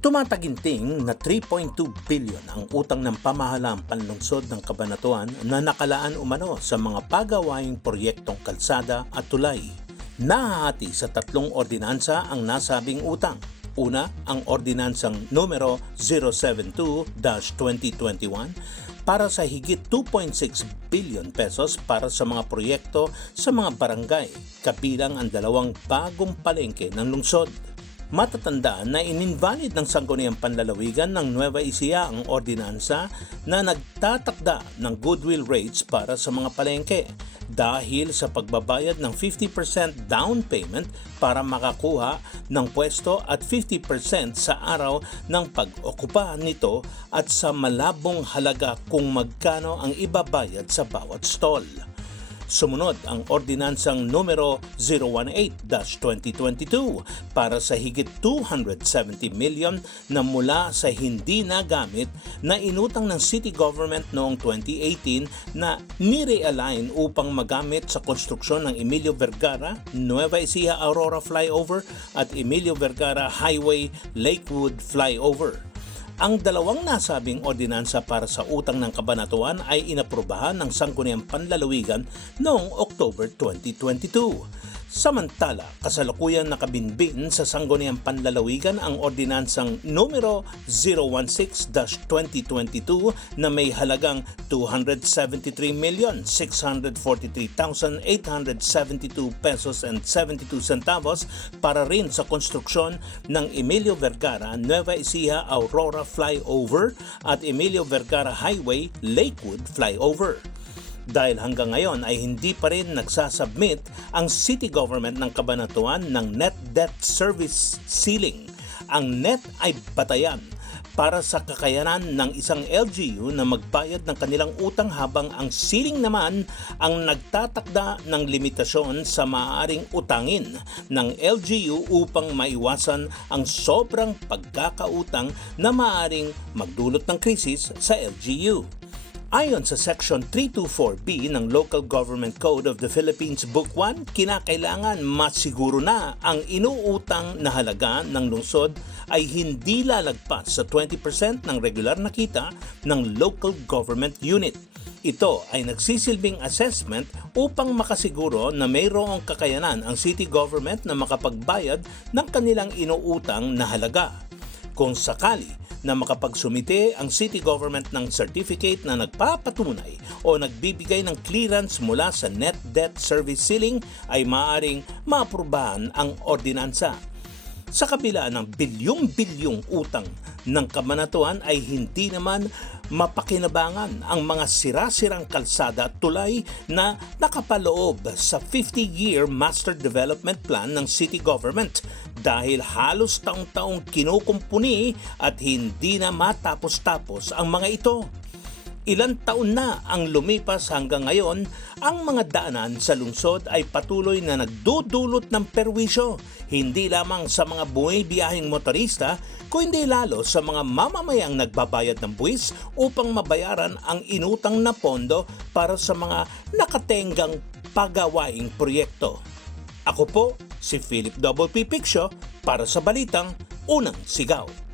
Tumataginting na 3.2 billion ang utang ng pamahalaan panlungsod ng Kabanatuan na nakalaan umano sa mga pagawaing proyektong kalsada at tulay. Nahahati sa tatlong ordinansa ang nasabing utang. Una, ang ordinansang numero 072-2021 para sa higit 2.6 billion pesos para sa mga proyekto sa mga barangay, kabilang ang dalawang bagong palengke ng lungsod. Matatandaan na ininvalid ng Sangguniang Panlalawigan ng Nueva Ecija ang ordinansa na nagtatakda ng goodwill rates para sa mga palengke dahil sa pagbabayad ng 50% down payment para makakuha ng pwesto at 50% sa araw ng pag-okupa nito at sa malabong halaga kung magkano ang ibabayad sa bawat stall. Sumunod ang ordinansang numero 018-2022 para sa higit 270 million na mula sa hindi nagamit na inutang ng city government noong 2018 na nirealign upang magamit sa konstruksyon ng Emilio Vergara, Nueva Ecija Aurora Flyover at Emilio Vergara Highway Lakewood Flyover. Ang dalawang nasabing ordinansa para sa utang ng kabanatuan ay inaprubahan ng Sangguniang Panlalawigan noong October 2022. Samantala, kasalukuyan nakabinbin sa Sangguniang Panlalawigan ang ordinansang numero 016-2022 na may halagang 273,643,872 pesos and 72 centavos para rin sa konstruksyon ng Emilio Vergara Nueva Ecija Aurora Flyover at Emilio Vergara Highway Lakewood Flyover dahil hanggang ngayon ay hindi pa rin nagsasubmit ang city government ng Kabanatuan ng net debt service ceiling. Ang net ay batayan para sa kakayanan ng isang LGU na magbayad ng kanilang utang habang ang ceiling naman ang nagtatakda ng limitasyon sa maaaring utangin ng LGU upang maiwasan ang sobrang pagkakautang na maaaring magdulot ng krisis sa LGU. Ayon sa Section 324B ng Local Government Code of the Philippines Book 1, kinakailangan masiguro na ang inuutang na halaga ng lungsod ay hindi lalagpas sa 20% ng regular na kita ng local government unit. Ito ay nagsisilbing assessment upang makasiguro na mayroong kakayanan ang city government na makapagbayad ng kanilang inuutang na halaga. Kung sakali na makapagsumite ang city government ng certificate na nagpapatunay o nagbibigay ng clearance mula sa net debt service ceiling ay maaring maaprubahan ang ordinansa. Sa kabila ng bilyong-bilyong utang ng kamanatuan ay hindi naman mapakinabangan ang mga sira-sirang kalsada at tulay na nakapaloob sa 50-year Master Development Plan ng City Government dahil halos taong-taong kinukumpuni at hindi na matapos-tapos ang mga ito. Ilan taon na ang lumipas hanggang ngayon, ang mga daanan sa lungsod ay patuloy na nagdudulot ng perwisyo, hindi lamang sa mga bumibiyahing motorista, kundi lalo sa mga mamamayang nagbabayad ng buwis upang mabayaran ang inutang na pondo para sa mga nakatenggang pagawaing proyekto. Ako po si Philip Double P. Piccio para sa Balitang Unang Sigaw.